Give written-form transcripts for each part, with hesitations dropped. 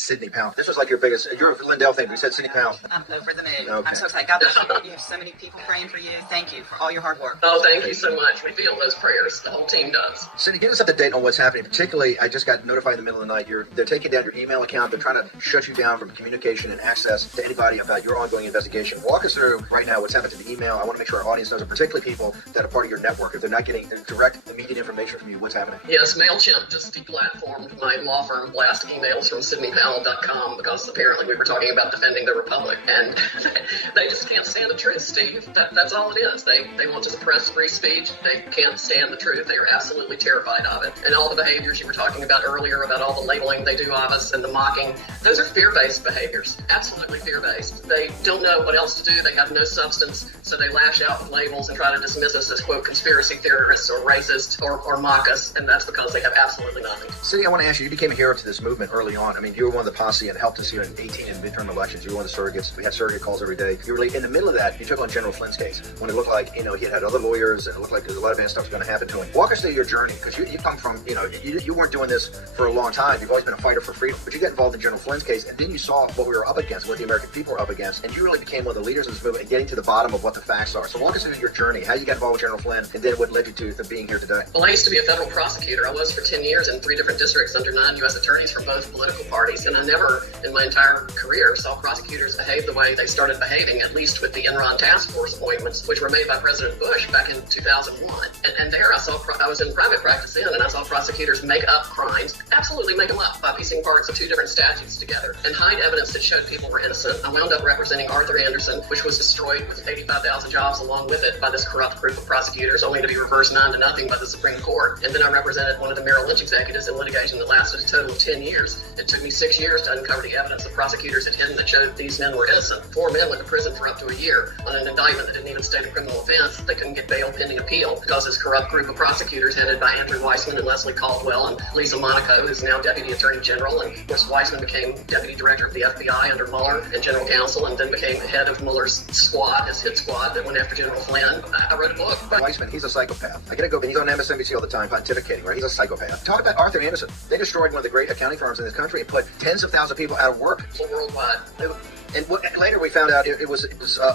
Sydney Powell. This was like your biggest, your Lindell thing. You said Sydney Powell. I'm over the moon. Okay. I'm so excited. God bless you. You have so many people praying for you. Thank you for all your hard work. Oh, thank you so much. We feel those prayers. The whole team does. Cindy, give us up to date on what's happening. Particularly, I just got notified in the middle of the night. They're taking down your email account. They're trying to shut you down from communication and access to anybody about your ongoing investigation. Walk us through right now what's happened to the email. I want to make sure our audience knows, and particularly people that are part of your network. If they're not getting direct, immediate information from you, what's happening? Yes, MailChimp just deplatformed my law firm blast emails from SydneyPowell.com because apparently we were talking about defending the Republic, and they just can't stand the truth, Steve. That's all it is. They want to suppress free speech. They can't stand the truth. They are absolutely terrified of it. And all the behaviors you were talking about earlier, about all the labeling they do of us and the mocking, those are fear-based behaviors. Absolutely fear-based. They don't know what else to do. They have no substance, so they lash out with labels and try to dismiss us as, quote, conspiracy theorists or racist or mock us, and that's because they have absolutely nothing. Cindy, I want to ask you, you became a hero to this movement early on. I mean, you were one of the posse and helped us here in 18 in midterm elections. You were one of the surrogates. We had surrogate calls every day. You were in the middle of that. You took on General Flynn's case when it looked like, he had other lawyers and it looked like there was a lot of bad stuff was going to happen to him. Walk us through your journey, because you come from, you weren't doing this for a long time. You've always been a fighter for freedom, but you got involved in General Flynn's case, and then you saw what we were up against, what the American people were up against, and you really became one of the leaders of this movement and getting to the bottom of what the facts are. So walk us through your journey, how you got involved with General Flynn, and then what led you to being here today. Well, I used to be a federal prosecutor. I was for 10 years in 3 different districts under 9 U.S. attorneys from both political parties, and I never in my entire career saw prosecutors behave the way they started behaving, at least with the Enron task force appointments, which were made by President Bush back in 2001. And there I was in private practice then, and I saw prosecutors make up crimes, absolutely make them up by piecing parts of 2 different statutes together and hide evidence that showed people were innocent. I wound up representing Arthur Anderson, which was destroyed with 85,000 jobs along with it by this corrupt group of prosecutors, only to be reversed 9-0 by the Supreme Court. And then I represented one of the Merrill Lynch executives in litigation that lasted a total of 10 years. It took me 6 years to uncover the evidence the prosecutors had hidden that showed these men were innocent. 4 men went to prison for up to a year on an indictment that didn't even state a criminal offense. They couldn't get bail pending appeal because this corrupt group of prosecutors headed by Andrew Weissman and Leslie Caldwell and Lisa Monaco, who's now Deputy Attorney General, and of course Weissman became Deputy Director of the FBI under Mueller and General Counsel, and then became head of Mueller's squad, his hit squad that went after General Flynn. I wrote a book. Weissman, he's a psychopath. I gotta go, he's on MSNBC all the time pontificating, right? He's a psychopath. Talk about Arthur Anderson. They destroyed one of the great accounting firms in this country and put tens of thousands of people out of work. Worldwide. And later we found out it was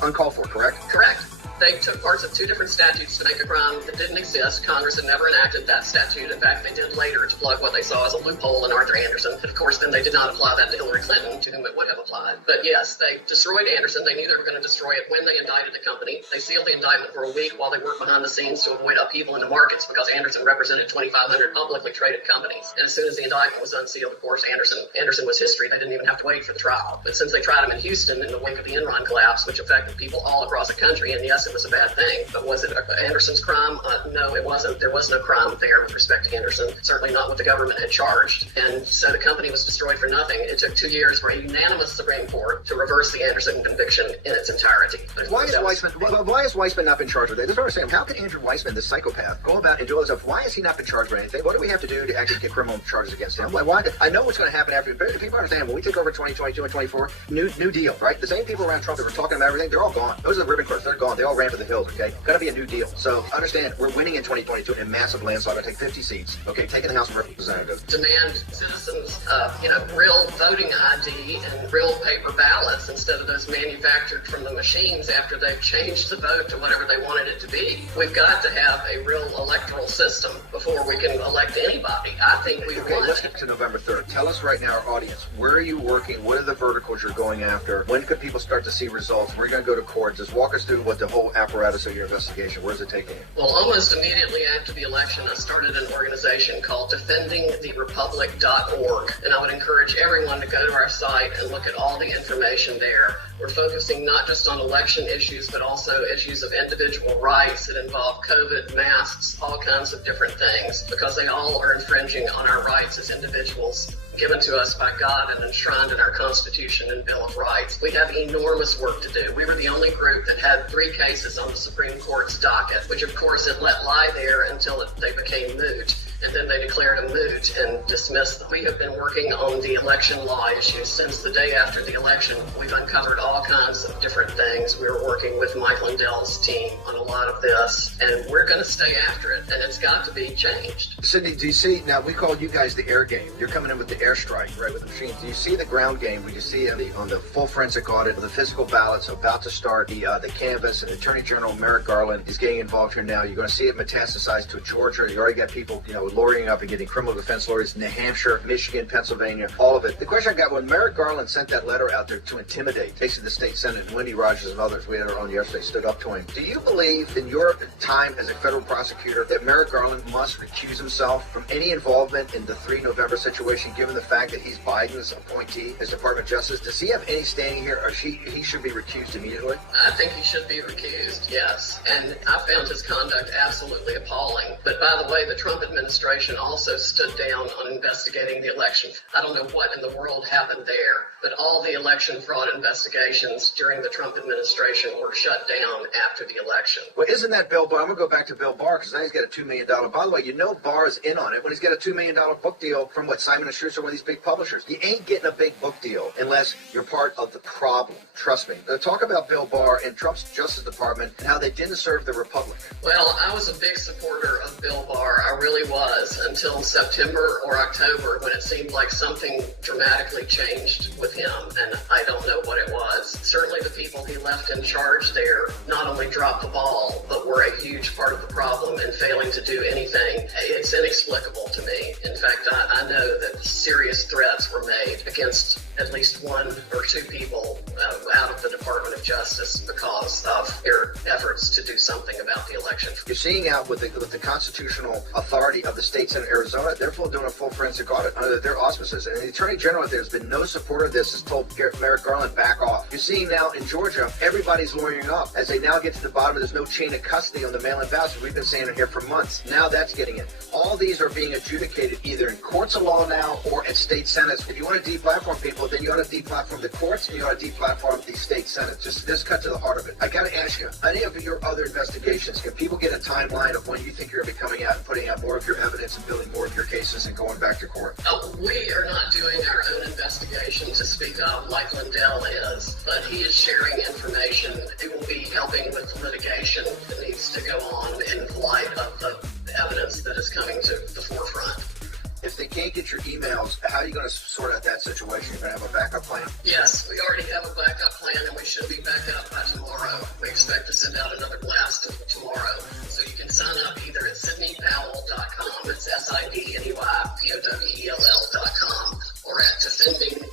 uncalled for, correct? Correct. They took parts of 2 different statutes to make a crime that didn't exist. Congress had never enacted that statute. In fact, they did later to plug what they saw as a loophole in Arthur Anderson. And of course, then they did not apply that to Hillary Clinton, to whom it would have applied. But yes, they destroyed Anderson. They knew they were going to destroy it when they indicted the company. They sealed the indictment for a week while they worked behind the scenes to avoid upheaval in the markets because Anderson represented 2,500 publicly traded companies. And as soon as the indictment was unsealed, of course, Anderson was history. They didn't even have to wait for the trial. But since they tried him in Houston in the wake of the Enron collapse, which affected people all across the country, and yes, it was a bad thing. But was it Anderson's crime? No, it wasn't. There was no crime there with respect to Anderson. Certainly not what the government had charged. And so the company was destroyed for nothing. It took 2 years for a unanimous Supreme Court to reverse the Anderson conviction in its entirety. Why has Weissman not been charged with it? That's what I'm saying. How can Andrew Weissman, this psychopath, go about and do all this stuff? Why has he not been charged with anything? What do we have to do to actually get criminal charges against him? Why? I know what's going to happen after. People understand when we take over 2022 and 24, new deal, right? The same people around Trump that were talking about everything, they're all gone. Those are the ribbon clerks. They're gone. They all ran for the hills, okay? Got to be a new deal. So understand, we're winning in 2022 in a massive landslide. I take 50 seats, okay, taking the House of Representatives. Demand citizens, real voting ID and real paper ballots instead of those manufactured from the machines after they've changed the vote to whatever they wanted it to be. We've got to have a real electoral system before we can elect anybody. I think we won. Let's get to November 3rd. Tell us right now, our audience, where are you working? What are the verticals you're going after? When could people start to see results? We're going to go to court. Just walk us through what the whole apparatus of your investigation, where's it taking you? Well, almost immediately after the election, I started an organization called DefendingTheRepublic.org, and I would encourage everyone to go to our site and look at all the information there. We're focusing not just on election issues, but also issues of individual rights that involve COVID, masks, all kinds of different things, because they all are infringing on our rights as individuals given to us by God and enshrined in our Constitution and Bill of Rights. We have enormous work to do. We were the only group that had 3 cases on the Supreme Court's docket, which of course it let lie there until they became moot. and then they declared a moot and dismissed them. We have been working on the election law issues since the day after the election. We've uncovered all kinds of different things. We were working with Mike Lindell's team on a lot of this, and we're going to stay after it, and it's got to be changed. Cindy, do you see, now we call you guys the air game. You're coming in with the airstrike, right, with the machines. Do you see the ground game where you see on the full forensic audit, the physical ballots about to start, the canvass, and Attorney General Merrick Garland is getting involved here now. You're going to see it metastasize to Georgia. You already got people, lawyering up and getting criminal defense lawyers, New Hampshire, Michigan, Pennsylvania, all of it. The question I got, when Merrick Garland sent that letter out there to intimidate, takes it to the state Senate, and Wendy Rogers and others, we had her on yesterday, stood up to him. Do you believe in your time as a federal prosecutor that Merrick Garland must recuse himself from any involvement in the 3 November situation, given the fact that he's Biden's appointee as Department of Justice? Does he have any standing here, or he should be recused immediately? I think he should be recused, yes. And I found his conduct absolutely appalling. But by the way, the Trump administration also stood down on investigating the election. I don't know what in the world happened there, but all the election fraud investigations during the Trump administration were shut down after the election. Well, isn't that Bill Barr? I'm going to go back to Bill Barr because now he's got a $2 million. By the way, Barr is in on it when he's got a $2 million book deal from Simon & Schuster, one of these big publishers. You ain't getting a big book deal unless you're part of the problem. Trust me. Now, talk about Bill Barr and Trump's Justice Department and how they didn't serve the Republic. Well, I was a big supporter of Bill Barr. I really was until September or October when it seemed like something dramatically changed with him, and I don't know what it was. Certainly the people he left in charge there not only dropped the ball, but were a huge part of the problem in failing to do anything. It's inexplicable to me. In fact, I know that serious threats were made against at least 1 or 2 people out of the Department of Justice because of their efforts to do something about the election. You're seeing out with the constitutional authority of the state Senate of Arizona, they're doing a full forensic audit under their auspices. And the Attorney General, there's been no support of this, has told Merrick Garland, back off. You're seeing now in Georgia, everybody's lawyering up as they now get to the bottom. There's no chain of custody on the mail-in ballots. We've been saying it here for months. Now that's getting in. All these are being adjudicated either in courts of law now or at state senates. If you want to deplatform people, then you ought to deplatform the courts and you ought to deplatform the state senate. Just cut to the heart of it. I got to ask you, any of your other investigations, can people get a timeline of when you think you're going to be coming out and putting out more of your evidence and building more of your cases and going back to court? We are not doing our own investigation to speak of like Lindell is, but he is sharing information. It will be helping with litigation that needs to go on in light of the evidence that is coming to the forefront. If they can't get your emails, how are you going to sort out that situation? You're going to have a backup plan? Yes, we already have a backup plan, and we should be back up by tomorrow. We expect to send out another blast tomorrow. So you can sign up either at SydneyPowell.com, it's SIDNEYPOWELL.com, or at defending